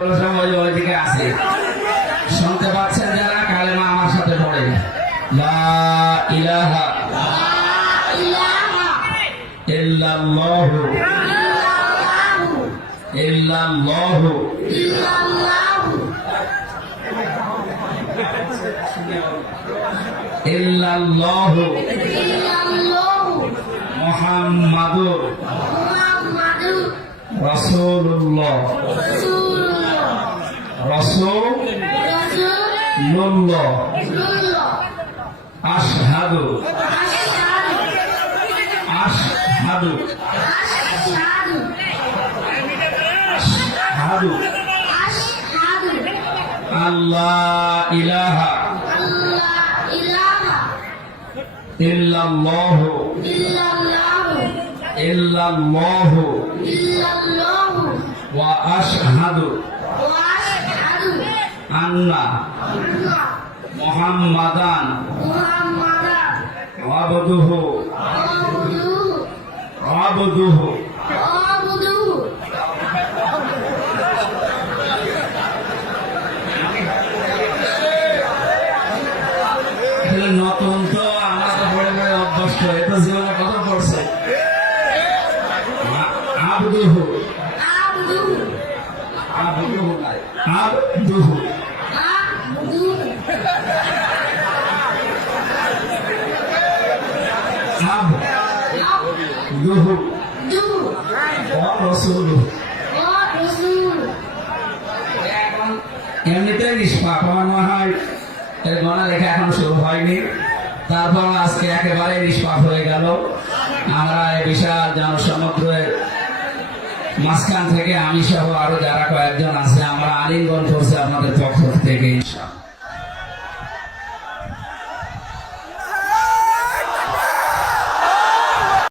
ওইদিকে আছে, শুনতে পাচ্ছেন যারা কালেমা আমার সাথে পড়ে, লা ইলাহা ইল্লাল্লাহু ইল্লাল্লাহু ইল্লাল্লাহু মুহাম্মাদুর রাসূলুল্লাহ রাসূলুল্লাহ আশহাদু আশহাদু আশহাদু আল্লাহ ইলাহা ইল্লাল্লাহু ইল্লাল্লাহু ওয়া আশহাদু আন্না মুহাম্মাদান আবদুহু আবদুহু নতুন তো আমরা তো পড়ে পড়ে অভ্যস্ত, এটা জীবনে কত পড়ছে। আবদুহু আবদুহু আবদুহু আবদুহু ওয়া রাসূলুহু। এমনিতেই নিষ্পাপ আমার মনে হয় এর গণা লেখা এখন শুরু হয়নি, তারপর আজকে একেবারে নিষ্পাপ হয়ে গেল। আমরা এই বিশাল জনসমুদ্রের মাঝখান থেকে আমি সহ আরো যারা কয়েকজন আছে আমরা আলিঙ্গন করছি আপনাদের পক্ষ থেকে।